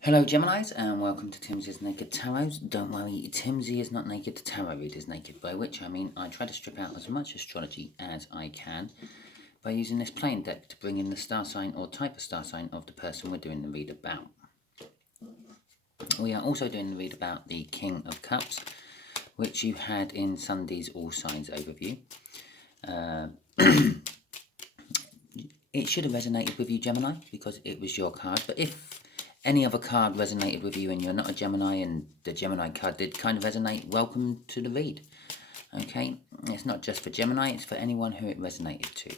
Hello Geminis and welcome to Timsy's Naked Tarot. Don't worry, Timsy is not naked, the tarot read is naked, by which I mean I try to strip out as much astrology as I can by using this plain deck to bring in the star sign or type of star sign of the person we're doing the read about. We are also doing the read about the King of Cups, which you had in Sunday's All Signs overview. It should have resonated with you, Gemini, because it was your card, but if any other card resonated with you and you're not a Gemini and the Gemini card did kind of resonate, welcome to the read. Okay, it's not just for Gemini, it's for anyone who it resonated to.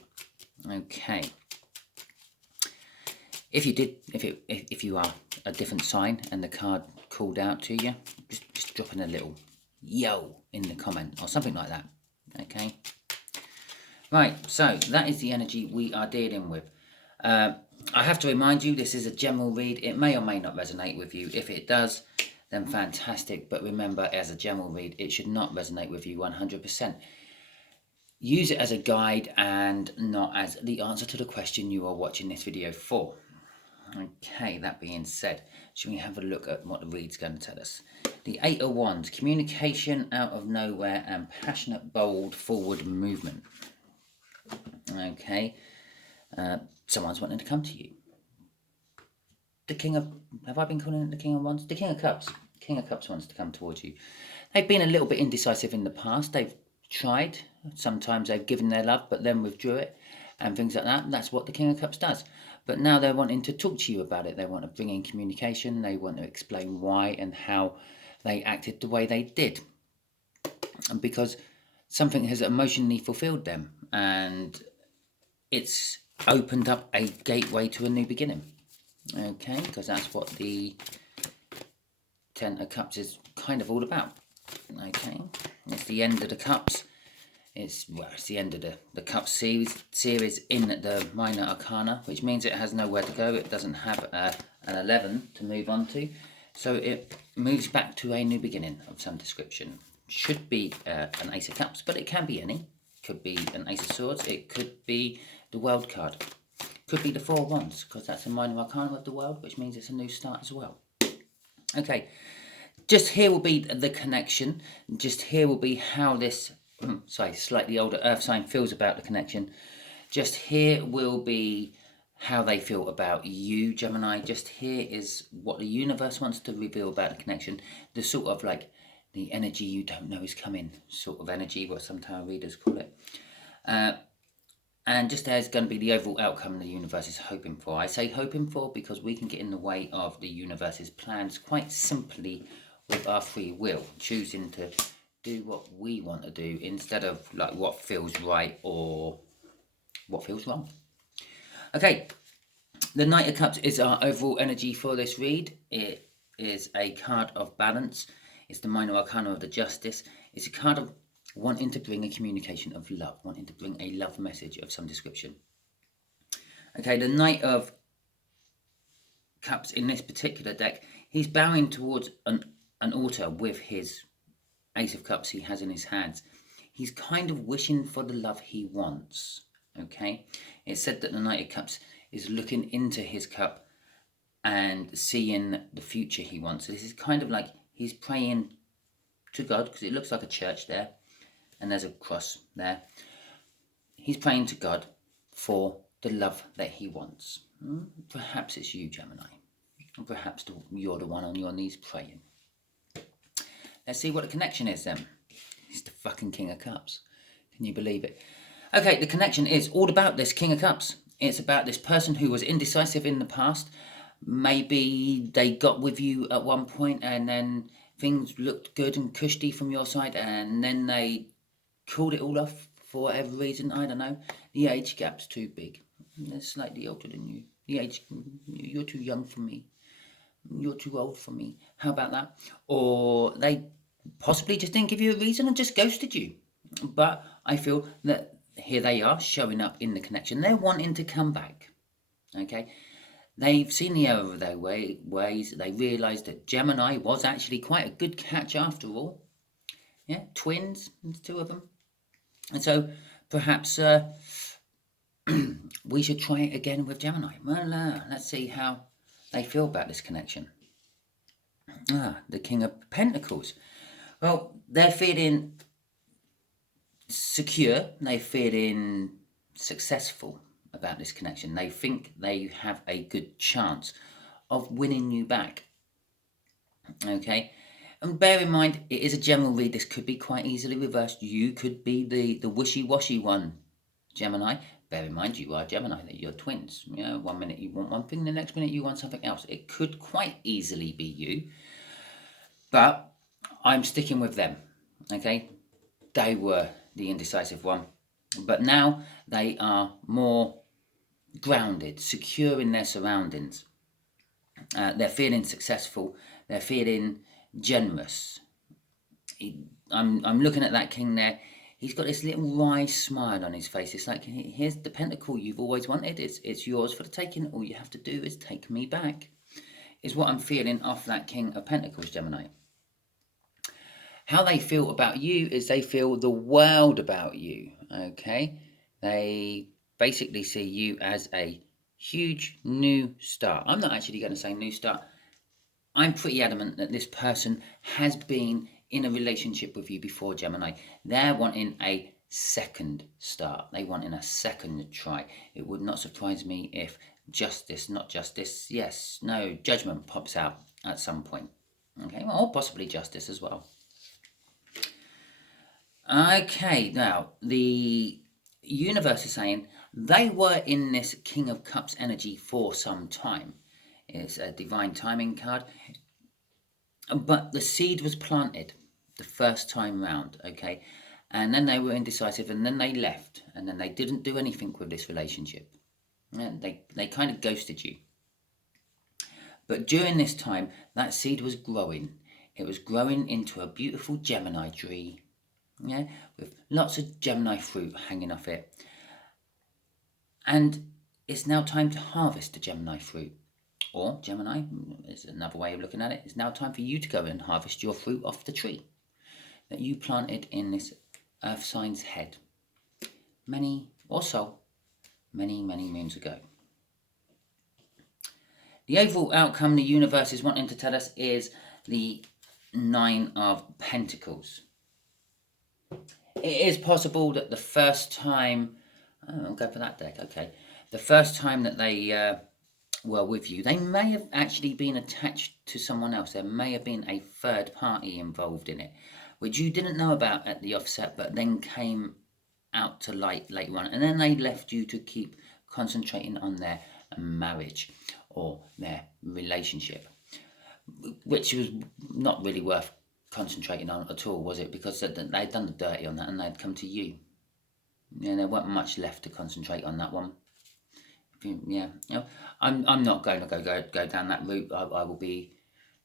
Okay, if you are a different sign and the card called out to you, just drop in a little yo in the comment or something like that. Okay, right, so that is the energy we are dealing with. I have to remind you, this is a general read. It may or may not resonate with you. If it does, then fantastic. But remember, as a general read, it should not resonate with you 100%. Use it as a guide and not as the answer to the question you are watching this video for. Okay, that being said, should we have a look at what the read's going to tell us? The Eight of Wands, communication out of nowhere and passionate, bold, forward movement. Okay. Someone's wanting to come to you. The King of... Have I been calling it the King of Wands? The King of Cups. King of Cups wants to come towards you. They've been a little bit indecisive in the past. They've tried. Sometimes they've given their love, but then withdrew it and things like that. That's what the King of Cups does. But now they're wanting to talk to you about it. They want to bring in communication. They want to explain why and how they acted the way they did. And because something has emotionally fulfilled them. And it's opened up a gateway to a new beginning. Okay, because that's what the Ten of Cups is kind of all about. Okay, it's the end of the Cups. It's the end of the Cups series in the Minor Arcana, which means it has nowhere to go. It doesn't have an 11 to move on to. So it moves back to a new beginning of some description. Should be an Ace of Cups, but it can be any. Could be an Ace of Swords. It could be the World card. Could be the Four of Wands, because that's a Minor Arcana of the World, which means it's a new start as well. Okay, just here will be the connection. Just here will be how this, slightly older Earth sign feels about the connection. Just here will be how they feel about you, Gemini. Just here is what the universe wants to reveal about the connection. The sort of like the energy you don't know is coming sort of energy, what some tarot readers call it. And just there's going to be the overall outcome the universe is hoping for. I say hoping for because we can get in the way of the universe's plans quite simply with our free will, choosing to do what we want to do instead of like what feels right or what feels wrong. Okay, the Knight of Cups is our overall energy for this read. It is a card of balance. It's the Minor Arcana of the Justice. It's a card of wanting to bring a communication of love, wanting to bring a love message of some description. Okay, the Knight of Cups in this particular deck, he's bowing towards an altar with his Ace of Cups he has in his hands. He's kind of wishing for the love he wants. Okay, it's said that the Knight of Cups is looking into his cup and seeing the future he wants. So this is kind of like he's praying to God, because it looks like a church there. And there's a cross there. He's praying to God for the love that he wants. Perhaps it's you, Gemini. Perhaps you're the one on your knees praying. Let's see what the connection is then. He's the fucking King of Cups. Can you believe it? Okay, the connection is all about this King of Cups. It's about this person who was indecisive in the past. Maybe they got with you at one point and then things looked good and cushy from your side, and then they called it all off for whatever reason. I don't know. The age gap's too big. They're slightly older than you. The age, you're too young for me. You're too old for me. How about that? Or they possibly just didn't give you a reason and just ghosted you. But I feel that here they are showing up in the connection. They're wanting to come back. Okay. They've seen the error of their ways. They realised that Gemini was actually quite a good catch after all. Yeah, twins, there's two of them. And so perhaps we should try it again with Gemini. Well, let's see how they feel about this connection. The King of Pentacles. Well, they're feeling secure. They're feeling successful about this connection. They think they have a good chance of winning you back. Okay, and bear in mind, it is a general read. This could be quite easily reversed. You could be the wishy-washy one, Gemini. Bear in mind, you are Gemini, that you're twins. You know, 1 minute you want one thing, the next minute you want something else. It could quite easily be you, but I'm sticking with them. Okay, they were the indecisive one, but now they are more grounded, secure in their surroundings. They're feeling successful. They're feeling generous. I'm looking at that king there. He's got this little wry smile on his face. It's like, here's the pentacle you've always wanted. It's yours for the taking. All you have to do is take me back, is what I'm feeling off that King of Pentacles, Gemini. How they feel about you is they feel the world about you, okay? They basically see you as a huge new start. I'm not actually going to say new start. I'm pretty adamant that this person has been in a relationship with you before, Gemini. They're wanting a second start. They wanting a second try. It would not surprise me if justice, not justice, yes, no, judgment pops out at some point. Okay, well, or possibly justice as well. Okay, now, the universe is saying they were in this King of Cups energy for some time. It's a divine timing card. But the seed was planted the first time round, okay? And then they were indecisive, and then they left, and then they didn't do anything with this relationship. And they kind of ghosted you. But during this time, that seed was growing. It was growing into a beautiful Gemini tree, yeah, with lots of Gemini fruit hanging off it. And it's now time to harvest the Gemini fruit. Or, Gemini, is another way of looking at it, it's now time for you to go and harvest your fruit off the tree that you planted in this earth sign's head many moons ago. The overall outcome the universe is wanting to tell us is the 9 of Pentacles. It is possible that the first time, I'll go for that deck, okay. The first time that they were with you, they may have actually been attached to someone else. There may have been a third party involved in it, which you didn't know about at the offset, but then came out to light later on. And then they left you to keep concentrating on their marriage or their relationship, which was not really worth concentrating on at all, was it? Because they'd done the dirty on that and they'd come to you. Yeah, there wasn't much left to concentrate on that one. Yeah, you know, I'm not going to go down that route. I will be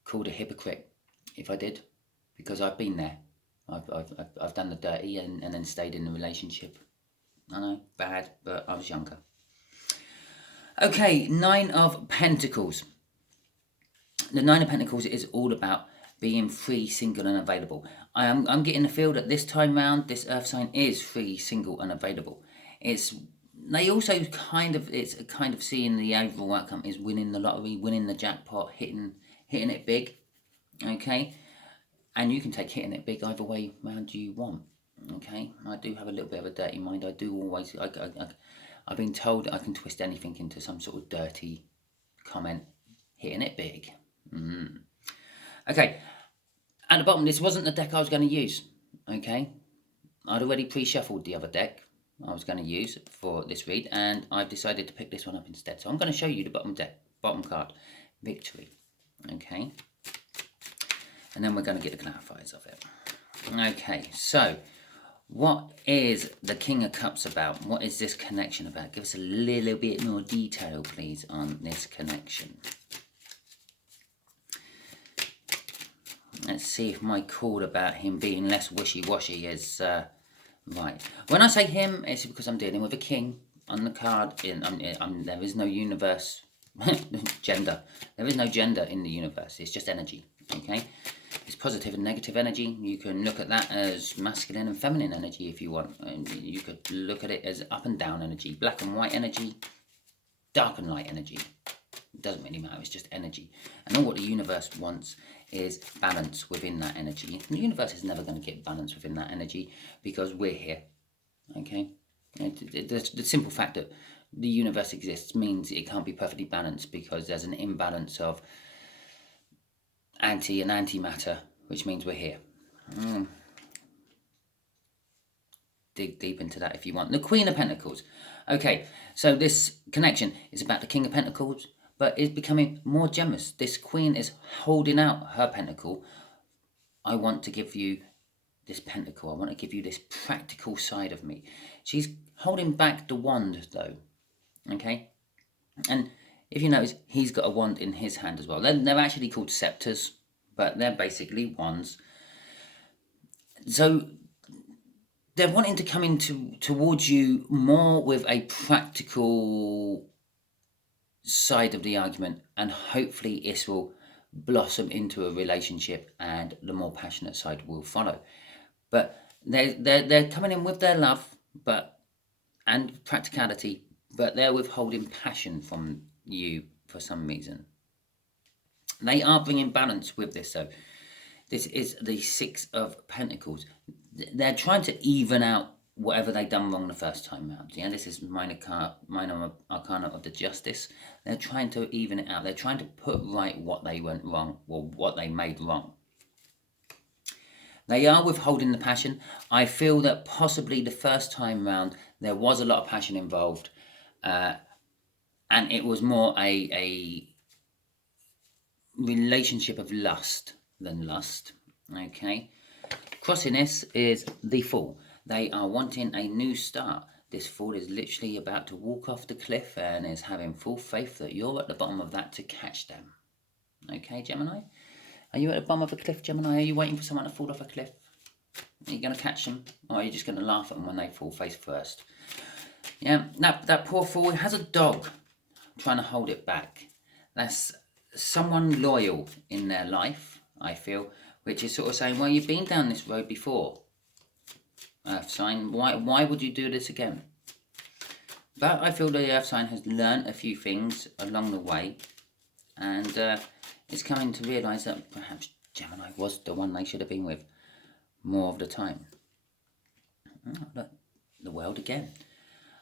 called a hypocrite if I did, because I've been there. I've done the dirty and then stayed in the relationship. I know, bad, but I was younger. Okay, 9 of Pentacles. The 9 of Pentacles is all about being free, single, and available. I'm getting the feel that this time round, this Earth sign is free, single, and available. It's kind of seeing the overall outcome is winning the lottery, winning the jackpot, hitting it big, okay? And you can take hitting it big either way round you want, okay? I do have a little bit of a dirty mind. I've been told I can twist anything into some sort of dirty comment, hitting it big. Okay, at the bottom, this wasn't the deck I was going to use, okay? I'd already pre-shuffled the other deck I was going to use for this read, and I've decided to pick this one up instead. So I'm going to show you the bottom card, Victory, okay? And then we're going to get the clarifiers of it. Okay, so what is the King of Cups about? What is this connection about? Give us a little bit more detail, please, on this connection. Let's see if my call about him being less wishy-washy is right. When I say him, it's because I'm dealing with a king on the card. There is no universe gender. There is no gender in the universe. It's just energy, okay? It's positive and negative energy. You can look at that as masculine and feminine energy if you want. And you could look at it as up and down energy, black and white energy, dark and light energy. It doesn't really matter, it's just energy. And all what the universe wants is balance within that energy. The universe is never going to get balance within that energy because we're here, okay? The simple fact that the universe exists means it can't be perfectly balanced because there's an imbalance of anti and antimatter, which means we're here. Dig deep into that if you want. The Queen of Pentacles. Okay, so this connection is about the King of Pentacles, but is becoming more generous. This Queen is holding out her pentacle. I want to give you this pentacle. I want to give you this practical side of me. She's holding back the wand, though. Okay? And if you notice, he's got a wand in his hand as well. They're actually called scepters, but they're basically wands. So they're wanting to come towards you more with a practical side of the argument, and hopefully this will blossom into a relationship and the more passionate side will follow. But they're coming in with their love and practicality, but they're withholding passion from you for some reason. They are bringing balance with this, though. This is the Six of Pentacles. They're trying to even out whatever they done wrong the first time round. Yeah, this is minor arcana of the Justice. They're trying to even it out. They're trying to put right what they went wrong, or what they made wrong. They are withholding the passion. I feel that possibly the first time round there was a lot of passion involved, and it was more a relationship of lust than lust. Okay, crossing this is the Fool. They are wanting a new start. This Fool is literally about to walk off the cliff and is having full faith that you're at the bottom of that to catch them. Okay, Gemini? Are you at the bottom of a cliff, Gemini? Are you waiting for someone to fall off a cliff? Are you going to catch them? Or are you just going to laugh at them when they fall face first? Yeah, that poor Fool has a dog trying to hold it back. That's someone loyal in their life, I feel, which is sort of saying, well, you've been down this road before, Earth sign. Why would you do this again? But I feel the Earth sign has learnt a few things along the way, and it's coming to realise that perhaps Gemini was the one they should have been with more of the time. Oh, look, the World again.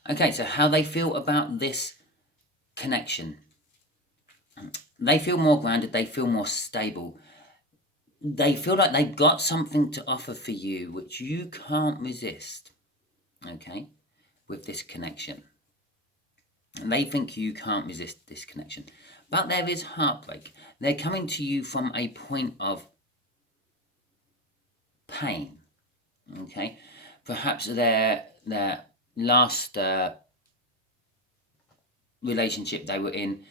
Okay, so how they feel about this connection. They feel more grounded, they feel more stable. They feel like they've got something to offer for you which you can't resist, okay, with this connection. And they think you can't resist this connection. But there is heartbreak. They're coming to you from a point of pain, okay? Perhaps their last relationship they were in,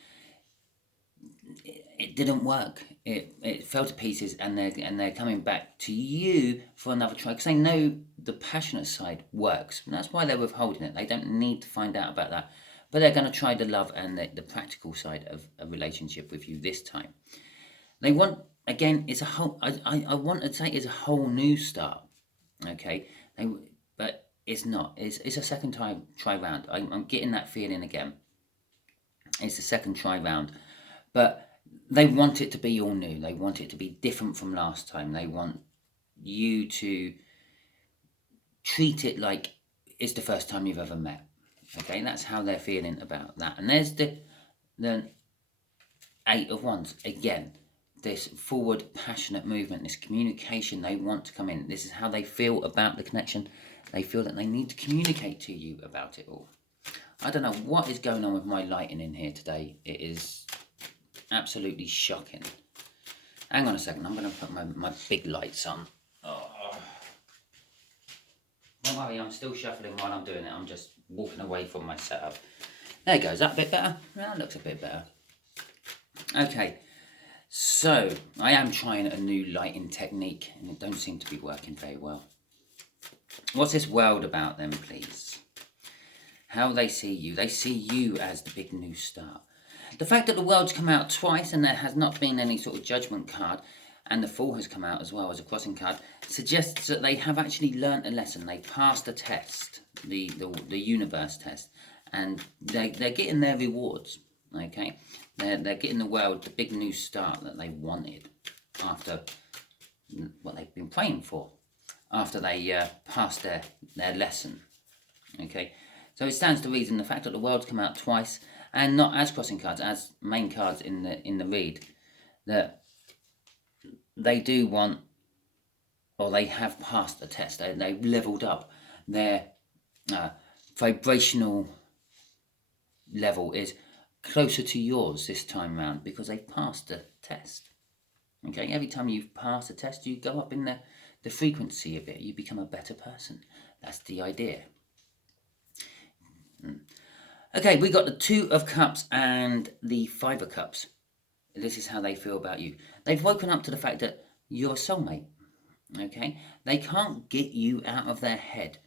it didn't work. It fell to pieces, and they're coming back to you for another try because they know the passionate side works. And that's why they're withholding it. They don't need to find out about that, but they're going to try the love and the practical side of a relationship with you this time. They want, again, it's a whole. I want to say it's a whole new start. Okay, but it's not. It's a second try round. I'm getting that feeling again. It's the second try round, but they want it to be all new. They want it to be different from last time. They want you to treat it like it's the first time you've ever met. Okay, that's how they're feeling about that. And there's the Eight of Wands. Again, this forward, passionate movement, this communication, they want to come in. This is how they feel about the connection. They feel that they need to communicate to you about it all. I don't know what is going on with my lighting in here today. It is absolutely shocking. Hang on a second, I'm going to put my big lights on. Oh. Don't worry, I'm still shuffling while I'm doing it. I'm just walking away from my setup. There you go, is that a bit better? That looks a bit better. Okay, so I am trying a new lighting technique and it don't seem to be working very well. What's this world about then, please? How they see you. They see you as the big new start. The fact that the World's come out twice and there has not been any sort of judgment card, and the Fool has come out as well as a crossing card, suggests that they have actually learnt a lesson. They passed a test, the universe test, and they're getting their rewards. Okay, They're getting the world the big new start that they wanted after what they've been praying for, after they passed their lesson. Okay, so it stands to reason the fact that the world's come out twice and not as crossing cards, as main cards in the read, that they do want, or they have passed a test. They've leveled up. Their vibrational level is closer to yours this time round because they passed the test. Okay, every time you pass a test, you go up in the frequency of it. You become a better person. That's the idea. Okay, we got the 2 of Cups and the 5 of Cups. This is how they feel about you. They've woken up to the fact that you're a soulmate. Okay, they can't get you out of their head.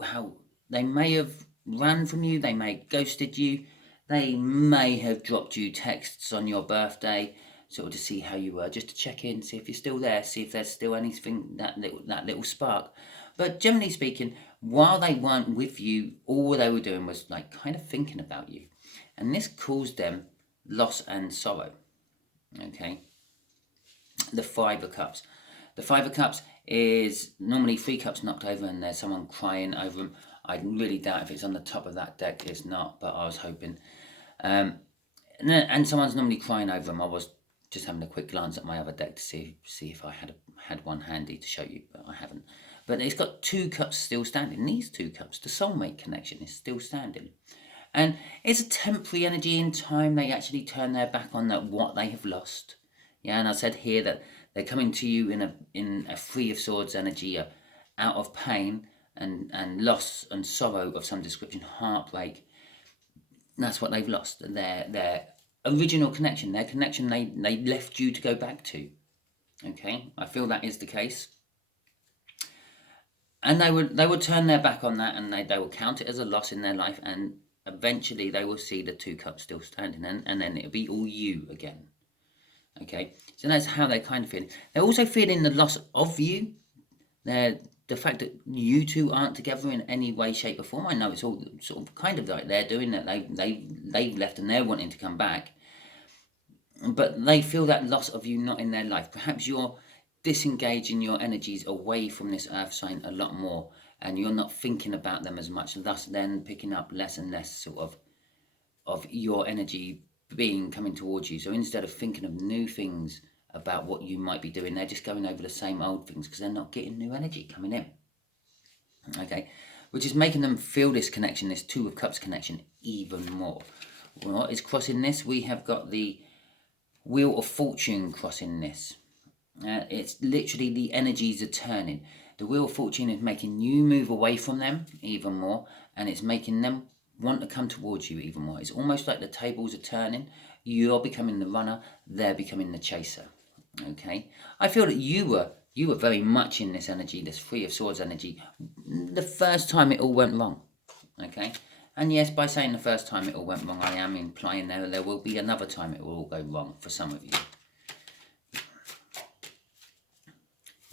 How they may have run from you, they may have ghosted you, they may have dropped you texts on your birthday, sort of to see how you were, just to check in, see if you're still there, see if there's still anything, that little spark. But generally speaking, while they weren't with you, all they were doing was like kind of thinking about you, and this caused them loss and sorrow. Okay, the 5 of Cups. The 5 of Cups is normally 3 cups knocked over and there's someone crying over them. I really doubt if it's on the top of that deck. It's not, but I was hoping. And someone's normally crying over them. I was just having a quick glance at my other deck to see if I had one handy to show you, but I haven't. But it's got 2 cups still standing. These 2 cups, the soulmate connection, is still standing. And it's a temporary energy in time. They actually turn their back on what they have lost. Yeah, and I said here that they're coming to you in a 3 of Swords energy, out of pain and loss and sorrow of some description, heartbreak. That's what they've lost. Their original connection, their connection they left you to go back to. Okay, I feel that is the case. And they would turn their back on that, and they will count it as a loss in their life, and eventually they will see the 2 cups still standing, and then it'll be all you again. Okay, so that's how they're kind of feeling. They're also feeling the loss of you. The fact that you two aren't together in any way, shape, or form. I know it's all sort of kind of like they're doing that. They've left and they're wanting to come back, but they feel that loss of you not in their life. Perhaps you're disengaging your energies away from this earth sign a lot more, and you're not thinking about them as much, thus then picking up less and less sort of your energy being coming towards you. So instead of thinking of new things about what you might be doing, they're just going over the same old things because they're not getting new energy coming in. Okay, which is making them feel this connection, this 2 of Cups connection, even more. What is crossing this? We have got the Wheel of Fortune crossing this. It's literally the energies are turning. The Wheel of Fortune is making you move away from them even more, and it's making them want to come towards you even more. It's almost like the tables are turning. You're becoming the runner, they're becoming the chaser. Okay, I feel that you were very much in this energy, this 3 of Swords energy, the first time it all went wrong. Okay, and yes, by saying the first time it all went wrong, I am implying there will be another time it will all go wrong for some of you.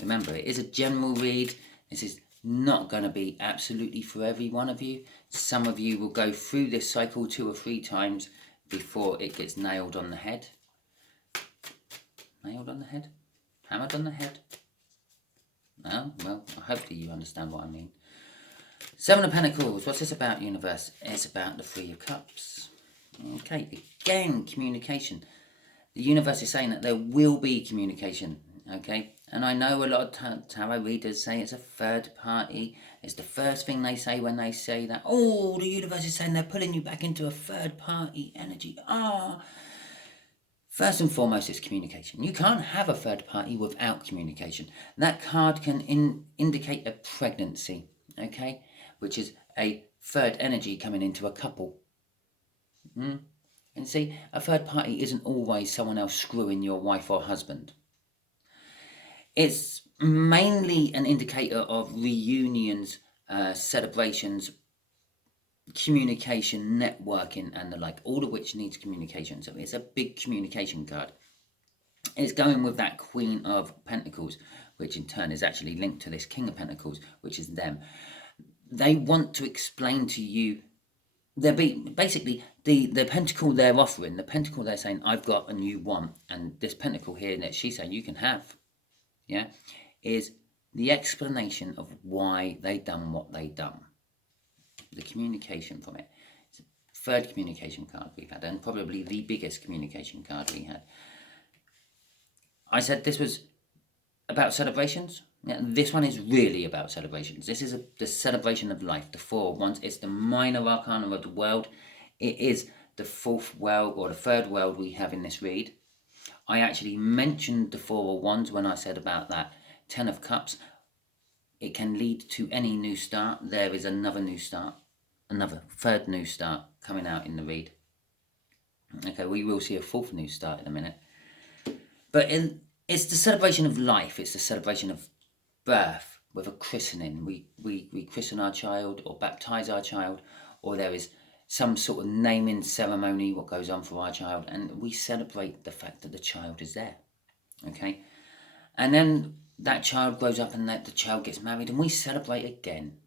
Remember, it is a general read. This is not going to be absolutely for every one of you. Some of you will go through this cycle 2 or 3 times before it gets nailed on the head. Nailed on the head? Hammered on the head? No? Well, hopefully you understand what I mean. 7 of Pentacles. What's this about, universe? It's about the 3 of Cups. Okay, again, communication. The universe is saying that there will be communication. Okay, and I know a lot of tarot readers say it's a third party. It's the first thing they say when they say that. Oh, the universe is saying they're pulling you back into a third party energy. First and foremost, it's communication. You can't have a third party without communication. That card can indicate a pregnancy, okay, which is a third energy coming into a couple. And see, a third party isn't always someone else screwing your wife or husband. It's mainly an indicator of reunions, celebrations, communication, networking, and the like, all of which needs communication. So it's a big communication card. It's going with that Queen of Pentacles, which in turn is actually linked to this King of Pentacles, which is them. They want to explain to you there be basically the pentacle they're offering, the pentacle they're saying, I've got and you want, and this pentacle here that she's saying you can have, yeah, is the explanation of why they done what they done. The communication from it. It's the third communication card we've had, and probably the biggest communication card we had. I said this was about celebrations. Yeah, this one is really about celebrations. This is the celebration of life, the Four of Wands. It's the minor arcana of the world. It is the fourth world or the third world we have in this read. I actually mentioned the Four of Wands when I said about that Ten of Cups. It can lead to any new start. There is another new start, another third new start coming out in the read. Okay, we will see a fourth new start in a minute. But it's the celebration of life. It's the celebration of birth with a christening. We christen our child or baptize our child, or there is some sort of naming ceremony what goes on for our child, and we celebrate the fact that the child is there. Okay, and then that child grows up and that the child gets married, and we celebrate again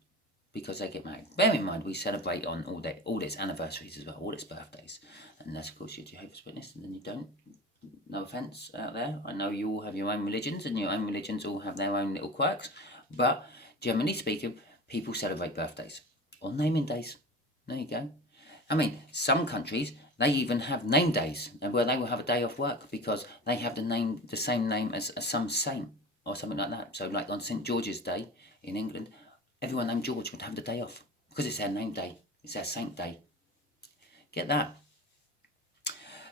because they get married. Bear in mind, we celebrate on all its anniversaries as well, all its birthdays, unless of course you're Jehovah's Witness, and then you don't. No offence out there. I know you all have your own religions, and your own religions all have their own little quirks. But generally speaking, people celebrate birthdays or naming days. There you go. I mean, some countries, they even have name days where they will have a day off work because they have the same name as some saint or something like that. So like on St. George's Day in England, everyone named George would have the day off because it's their name day. It's their saint day. Get that?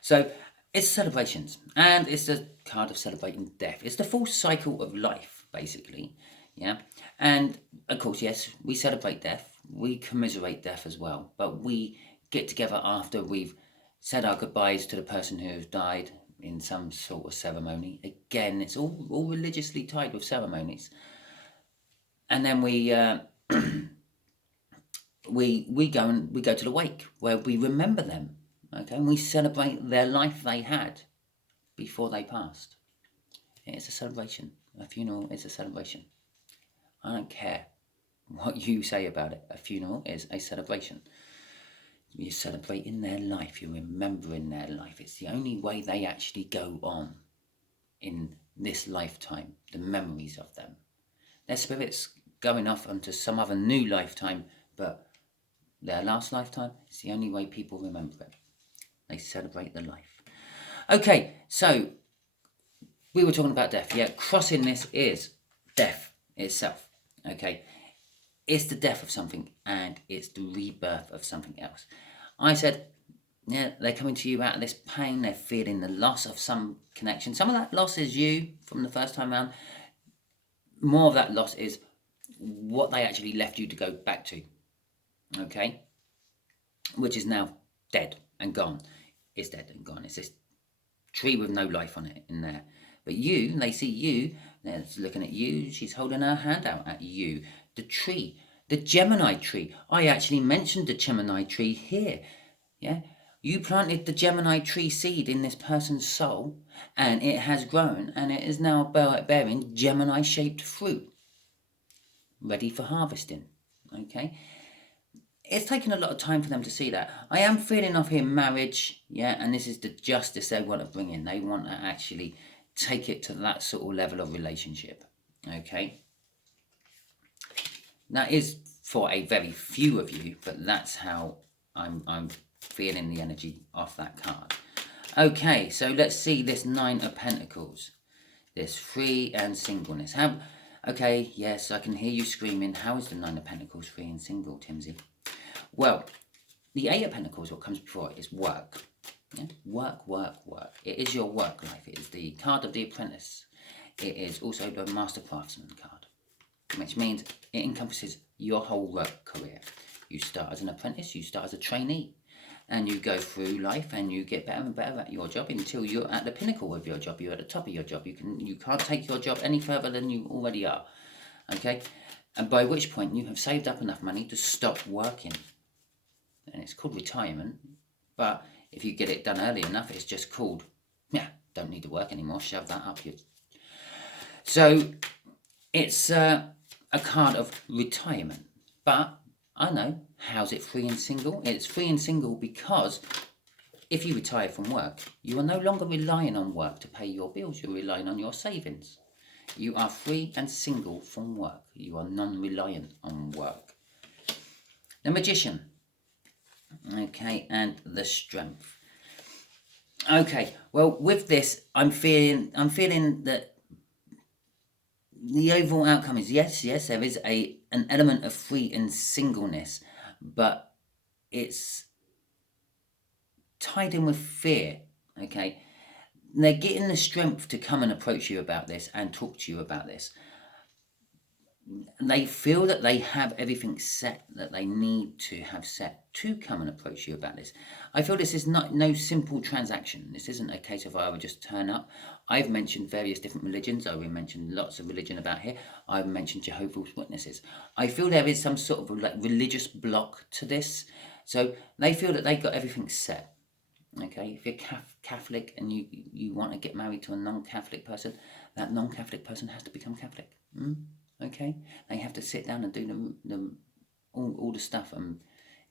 So it's celebrations, and it's the card of celebrating death. It's the full cycle of life, basically, yeah? And, of course, yes, we celebrate death. We commiserate death as well, but we get together after we've said our goodbyes to the person who has died in some sort of ceremony. Again, it's all religiously tied with ceremonies. And then we go to the wake, where we remember them. Okay, and we celebrate their life they had before they passed. It's a celebration. A funeral is a celebration. I don't care what you say about it. A funeral is a celebration. You're celebrating their life. You're remembering their life. It's the only way they actually go on in this lifetime, the memories of them. Their spirit's going off onto some other new lifetime, but their last lifetime is the only way people remember it. They celebrate the life. Okay, so we were talking about death. Yeah, crossing this is death itself. Okay, it's the death of something and it's the rebirth of something else. I said, yeah, they're coming to you out of this pain. They're feeling the loss of some connection. Some of that loss is you from the first time around. More of that loss is what they actually left you to go back to. Okay, which is now dead and gone. It's dead and gone. It's this tree with no life on it in there. But you, they see you, they're looking at you, she's holding her hand out at you. The tree, the Gemini tree. I actually mentioned the Gemini tree here. Yeah, you planted the Gemini tree seed in this person's soul, and it has grown, and it is now bearing Gemini-shaped fruit, ready for harvesting. Okay. It's taken a lot of time for them to see that. I am feeling off here marriage, yeah, and this is the justice they want to bring in. They want to actually take it to that sort of level of relationship, okay? That is for a very few of you, but that's how I'm feeling the energy off that card. Okay, so let's see this Nine of Pentacles, this free and singleness. Okay, yes, I can hear you screaming. How is the Nine of Pentacles free and single, Timsy? Well, the Eight of Pentacles, what comes before it, is work. Yeah? Work, work, work. It is your work life. It is the card of the apprentice. It is also the master craftsman card, which means it encompasses your whole work career. You start as an apprentice, you start as a trainee, and you go through life and you get better and better at your job until you're at the pinnacle of your job. You're at the top of your job. You can't take your job any further than you already are. Okay? And by which point you have saved up enough money to stop working. And it's called retirement, but if you get it done early enough, it's just called, yeah, don't need to work anymore, shove that up your... So it's a card of retirement, but I know. How's it free and single? It's free and single because if you retire from work, you are no longer relying on work to pay your bills. You're relying on your savings. You are free and single from work. You are non-reliant on work. The Magician. Okay, and the Strength. Okay, well, with this, I'm feeling that the overall outcome is yes, there is an element of free and singleness, but it's tied in with fear. Okay, they're getting the strength to come and approach you about this and talk to you about this. They feel that they have everything set that they need to have set to come and approach you about this. I feel this is no simple transaction. This isn't a case of I would just turn up. I've mentioned various different religions. I've mentioned lots of religion about here. I've mentioned Jehovah's Witnesses. I feel there is some sort of like religious block to this. So they feel that they've got everything set. Okay, if you're Catholic and you want to get married to a non-Catholic person, that non-Catholic person has to become Catholic. Okay, they have to sit down and do all the stuff, and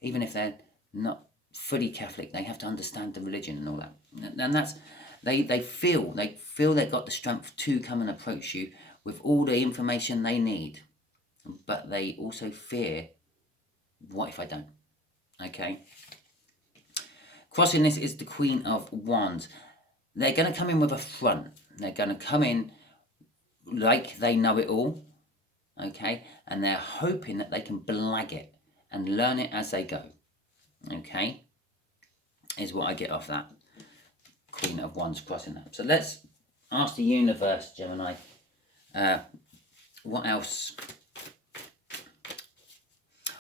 even if they're not fully Catholic, they have to understand the religion and all that. And that's they feel they've got the strength to come and approach you with all the information they need, but they also fear, what if I don't? Okay. Crossing this is the Queen of Wands. They're going to come in with a front. They're going to come in like they know it all. Okay, and they're hoping that they can blag it and learn it as they go. Okay, is what I get off that Queen of Wands crossing that. So let's ask the universe, Gemini, what else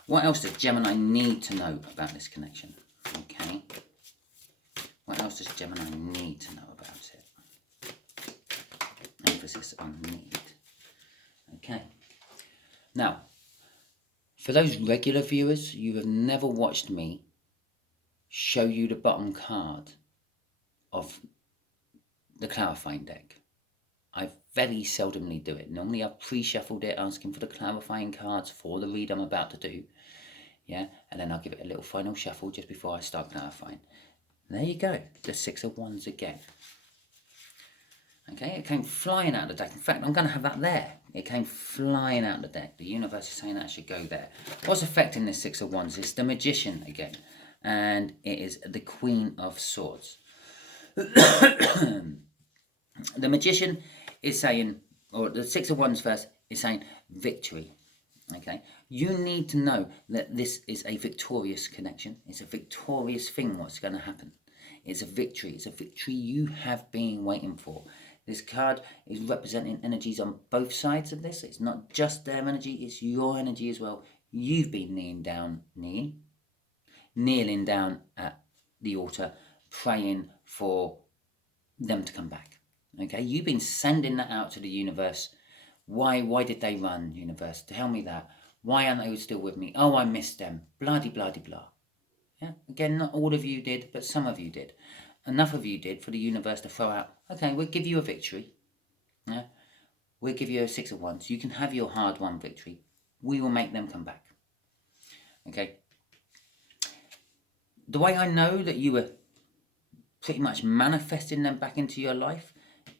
does Gemini need to know about this connection? Okay, what else does Gemini need to know about it? Emphasis on need. Okay. Now, for those regular viewers, you have never watched me show you the bottom card of the clarifying deck. I very seldomly do it. Normally I've pre-shuffled it, asking for the clarifying cards for the read I'm about to do. Yeah, and then I'll give it a little final shuffle just before I start clarifying. And there you go, the Six of Wands again. Okay, it came flying out of the deck. In fact, I'm going to have that there. It came flying out of the deck. The universe is saying that should go there. What's affecting this Six of Wands is the Magician again. And it is the Queen of Swords. The Magician is saying, or the Six of Wands first, is saying victory. Okay, you need to know that this is a victorious connection. It's a victorious thing what's going to happen. It's a victory. It's a victory you have been waiting for. This card is representing energies on both sides of this. It's not just their energy, it's your energy as well. You've been kneeling down at the altar, praying for them to come back. Okay, you've been sending that out to the universe. Why did they run, universe? Tell me that. Why aren't they still with me? Oh, I missed them. Blah-de-blah-de-blah. Yeah, again, not all of you did, but some of you did. Enough of you did for the universe to throw out, okay, we'll give you a victory. Yeah, we'll give you a Six of Wands. You can have your hard-won victory. We will make them come back. Okay. The way I know that you were pretty much manifesting them back into your life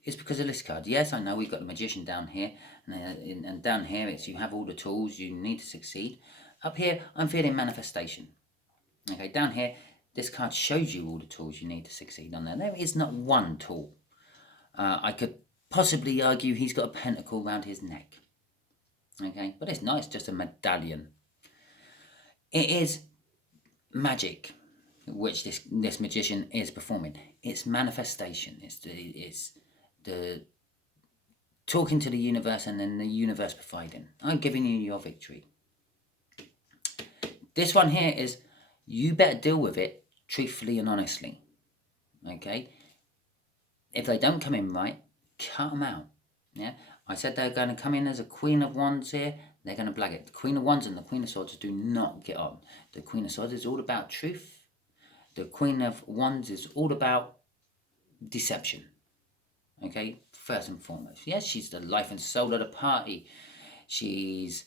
is because of this card. Yes, I know we've got the Magician down here, and down here it's you have all the tools you need to succeed. Up here, I'm feeling manifestation. Okay, down here, this card shows you all the tools you need to succeed on there. There is not one tool. I could possibly argue he's got a pentacle around his neck. Okay, but it's not, it's just a medallion. It is magic, which this magician is performing. It's manifestation. It's the talking to the universe and then the universe providing. I'm giving you your victory. This one here is, you better deal with it truthfully and honestly. Okay? If they don't come in right, cut them out. Yeah? I said they're going to come in as a Queen of Wands here. They're going to blag it. The Queen of Wands and the Queen of Swords do not get on. The Queen of Swords is all about truth. The Queen of Wands is all about deception. Okay? First and foremost. Yes, she's the life and soul of the party. She's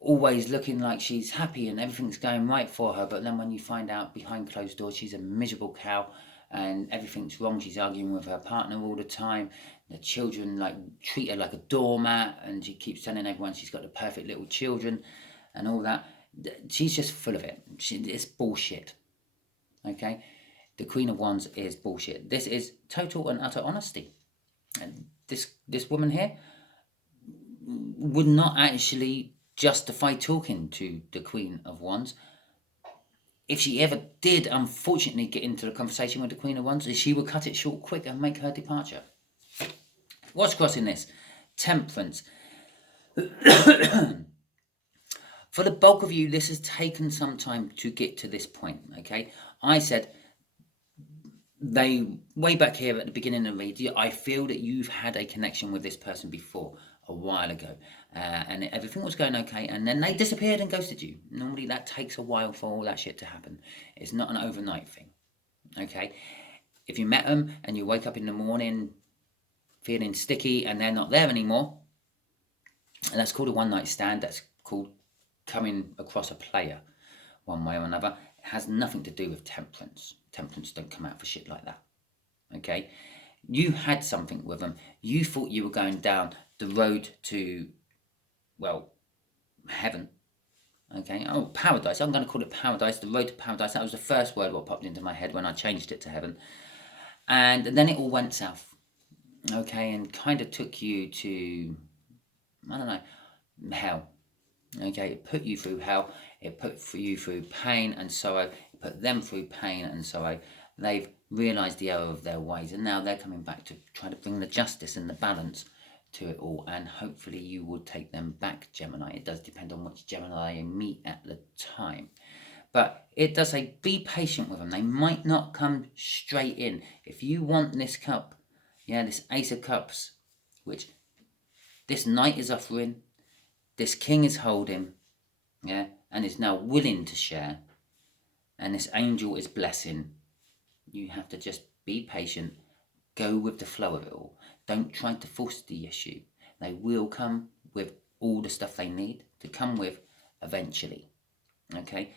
always looking like she's happy and everything's going right for her, but then when you find out behind closed doors she's a miserable cow and everything's wrong, she's arguing with her partner all the time, the children like treat her like a doormat, and she keeps telling everyone she's got the perfect little children and all that. She's just full of it. It's bullshit. Okay, the Queen of Wands is bullshit. This is total and utter honesty. And this woman here would not actually justify talking to the Queen of Wands. If she ever did, unfortunately, get into the conversation with the Queen of Wands, she would cut it short quick and make her departure. What's crossing this? Temperance. For the bulk of you, this has taken some time to get to this point, okay? I said, way back here at the beginning of the read, I feel that you've had a connection with this person before, a while ago, and everything was going okay, and then they disappeared and ghosted you. Normally that takes a while for all that shit to happen. It's not an overnight thing, okay? If you met them and you wake up in the morning feeling sticky and they're not there anymore, and that's called a one-night stand. That's called coming across a player one way or another. It has nothing to do with temperance. Temperance don't come out for shit like that, okay? You had something with them. You thought you were going down the road to, well, heaven, okay? Oh, paradise. I'm going to call it paradise, the road to paradise. That was the first word what popped into my head when I changed it to heaven. And then it all went south, okay, and kind of took you to, I don't know, hell. Okay, it put you through hell, it put you through pain and sorrow, it put them through pain and sorrow. They've realised the error of their ways, and now they're coming back to try to bring the justice and the balance to it all, and hopefully you will take them back, Gemini. It does depend on which Gemini you meet at the time. But it does say, be patient with them. They might not come straight in. If you want this cup, yeah, this Ace of Cups, which this Knight is offering, this King is holding, yeah, and is now willing to share, and this Angel is blessing, you have to just be patient, go with the flow of it all. Don't try to force the issue. They will come with all the stuff they need to come with eventually, okay?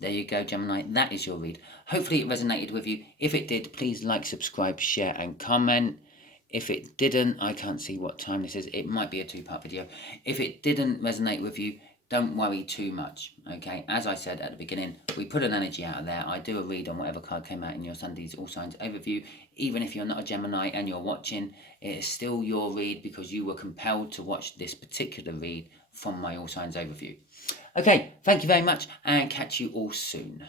There you go, Gemini. That is your read. Hopefully it resonated with you. If it did, please like, subscribe, share, and comment. If it didn't, I can't see what time this is. It might be a two-part video. If it didn't resonate with you, don't worry too much, okay? As I said at the beginning, we put an energy out of there. I do a read on whatever card came out in your Sunday's All Signs overview. Even if you're not a Gemini and you're watching, it is still your read because you were compelled to watch this particular read from my All Signs overview. Okay, thank you very much and catch you all soon.